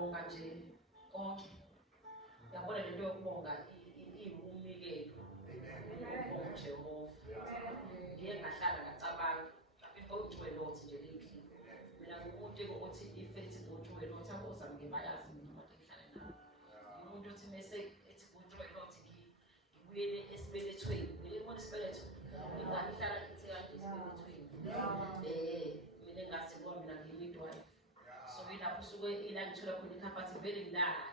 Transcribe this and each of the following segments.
ngiyabonga nje konke. Ngiyabona lento yokubonga iwumnikelo. Ngiyabonga Jehova. Ngiye ngahlala ngacabanga mhlawumbe ngojwe lothi nje lendlu. Mina ngumuntu othi ifethi ngojwe lothi abozami ngebayazi mina abantu engihlala nabo. Umuntu othi mase ethi ngojwe lothi ngibuyele esibelethweni. Ngibona isibeletho. Ingane ihlala ithi kanti esibelethweni. Mina ngathi ngoba mina ngiyimidwife. So yilapho usuke ila ngithola khona ikhapathi vele ngilala.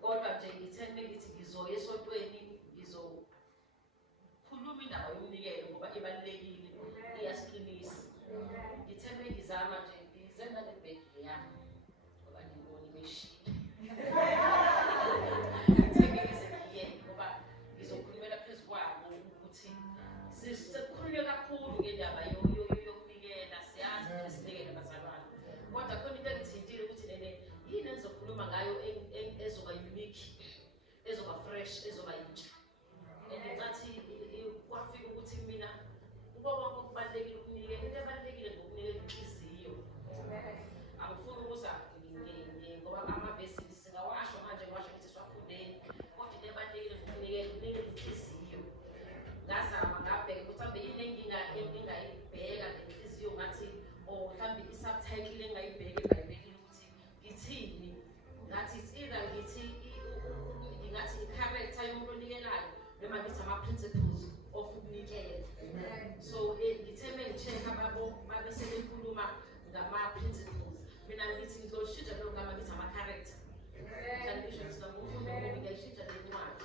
Kodwa nje ngithembe ngithi ngizoya esontweni ngizokhuluma indaba yomnikelo ngoba ibalulekile iyasiqinisa. Ngithembe ngizama nje ngizenza lebheki yami ngoba ngibona imeshini. Ngithembe ngize ngoba ngizokhulumela phezu kwabo ukuthi sekukhulunywe kakhulu ngendaba yokunikela siyazi sinikele abazalwane. Kodwa khona into engithintile ukuthi nene yini engizokhuluma ngayo ezoba unique, ezoba fresh, ezoba yintsha. Ngencathi kwafika ukuthi mina kuba konke okubalulekile ukunikela, into ebalulekile ngokunikela inhliziyo. Angifuni ukuza ngoba amavesi singawasho manje ngiwasho ukuthi siwafundeni. Kodwa into ebalulekile ngokunikela inhliziyo. Ngazama ngabheka ukuthi mhlawumbe yini enginga engingayibheka ngenhliziyo ngathi mhlawumbe i-subtitle engayibheka eBhayibhelini ukuthi ithini. Ngathi it's either ngithi ngingathi i-character yomuntu onikelayo noma ngithi ama-principles of ukunikela. So ngithembe ngi-check ababo babese bekhuluma ngama-principles. Mina ngithi ngizoshintsha leyo ngama ngithi ama-character. Mhlawumbe ngisho ukuthi ngomfundo ngoba ngiyayishintsha le ncwadi.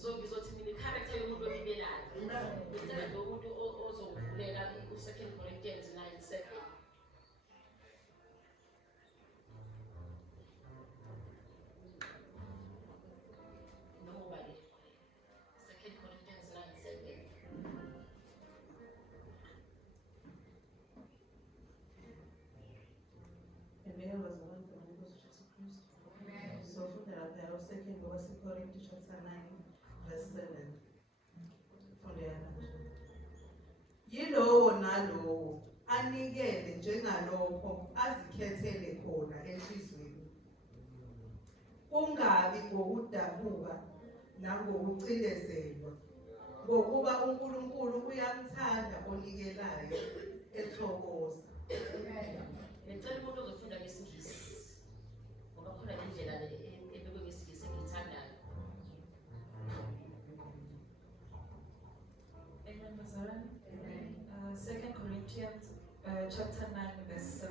So ngizothi mina i-character yomuntu onikelayo. Ngicela nje umuntu ozovulela u-2 Corinthians 9:7. Yilowo nalowo anikele njengalokho azikhethele khona enhlizweni. Kungabi ngokudabuka nangokucindezelwa, ngokuba uNkulunkulu uyamthanda onikelayo ethokoza. Ngicela umuntu ozofunda ngesingisi ngoba khona indlela le ebekwe ngesingisi engiyithandayo. Amen, Bazalwane. 2 Corinthians chapter 9:7.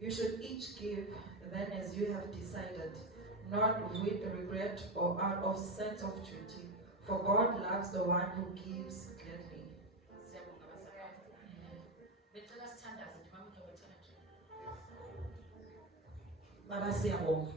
You should each give then as you have decided, not with regret or out of sense of duty, for God loves the one who gives gladly. Siyabonga bazalwane. Becela sithandaze nje mama ngiyabethana nje. Baba siyabonga.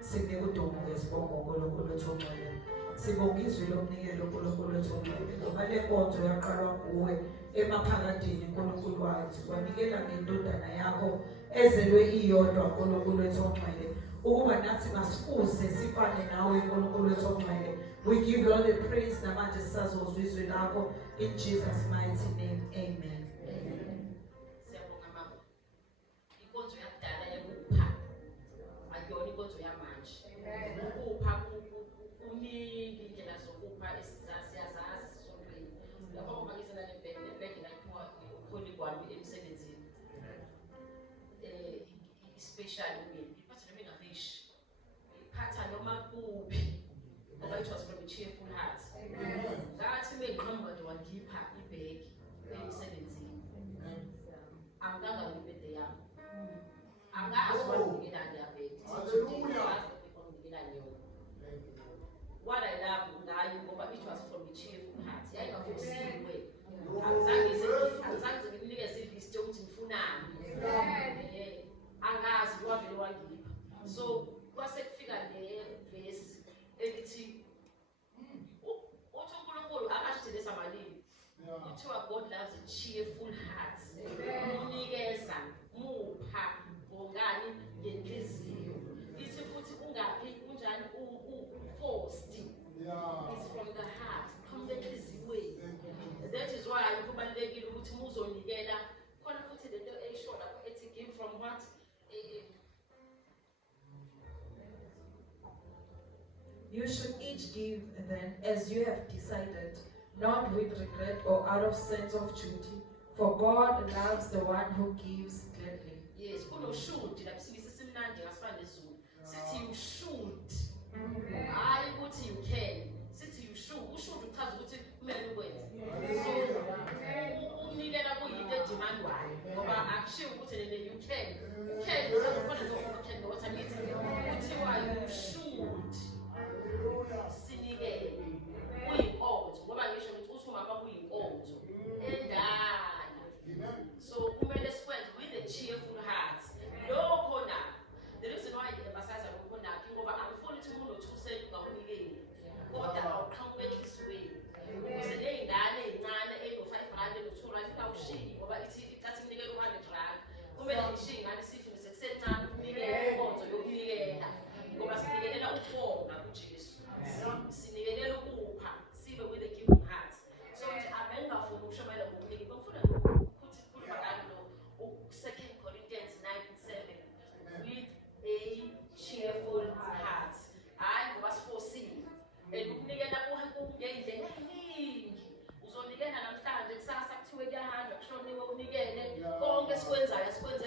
Sibeke udumo ngesibongo uNkulunkulu othongcwele. Sibonga izwi lomnikelo uNkulunkulu othongcwele. Ngoba le nkonzo yaqalwa kuwe emaphakadeni uNkulunkulu wathi wanikela ngendodana yakho ezelwe iyodwa uNkulunkulu othongcwele. Ukuba nathi masifuze sifane nawe uNkulunkulu othongcwele. We give you all the praise namanje sisazozwa izwi lakho in Jesus mighty name. Amen. Siyabonga mama. Inkonzo yakudala yakupha. Ayona inkonzo yamanje. Ukupha kuningi indlela zokupha siyazazi sisontweni. Lapho uma ngizela le bheki ngayiphiwa ukholi kwami emsebenzini. Special umini. Iphatha noma ingabishi. Iphatha noma kuphi. Ngoba it was from a cheerful heart. Ngathi mengiqhamuka nje wangipha ibheki emsebenzini. Anganga ngibede yami. Angazi wanginikela ngiyabheki. Hallelujah. What I love ngayo ngoba it was from a cheerful heart. Yayingafosiwe. Angizange ngimnikeze ilist yokuthi ngifunani. Angazi wavele wangipha. So kwase kufika le verse elithi uthi uNkulunkulu akashithele samalini. Kuthiwa God loves a cheerful heart. Unikeza mupha ngongani ngenhliziyo. Ithi futhi ungabi unjani forced. It's from the heart. Comes enhliziyweni. That is why kubalekile ukuthi muzonikela khona futhi lento eyisho lapho ethi give from what give then as you have decided, not with regret or out of sense of duty, for God loves the one who gives gladly. Yes, kunoshudi lapho sibise simnandi ngasifana nezulu. Sithi you should. Hayi ukuthi you can. Sithi you should. Ushould uchaza ukuthi kumele ukwenze. So unikela kuyinto edimandwayo ngoba akushiwo ukuthi lena you can. You can uzakufana nokho can what I mean. Kuthiwa you should. Sinikele. Kuyinkonzo ngoba ngisho ukuthi uthi umama kuyinkonzo. Endala. So kumele sikwenze with a cheerful heart. Lokho na. The reason why I emphasize lokho na ngoba angifuni ukuthi umuntu othusela ungamunikeli. Kodwa awuqhamuke isizwe. Ukuze leyingane ezincane eno5 rand no2 rand ingawushiyi ngoba ithi icathi kunikela u100 rand. Kumele ngishiye ngane sithi sekusencane ukunikela inkonzo yokunikela. Ngoba sinikelela ukubonga kuJesu. Sinikelela ukupha sibe with a giving heart. So nje abengafuni ukushobayela ngokunika. Bengifuna ukuthi khuluma ngalo 2 Corinthians 9:7 with a cheerful heart. Hayi ngoba sifosile. Ukunikela kungeyindlela eningi. Uzonikela namhlanje kusasa kuthiwe kuyahanjwa kushoniwe unikele konke sikwenzayo sikwenze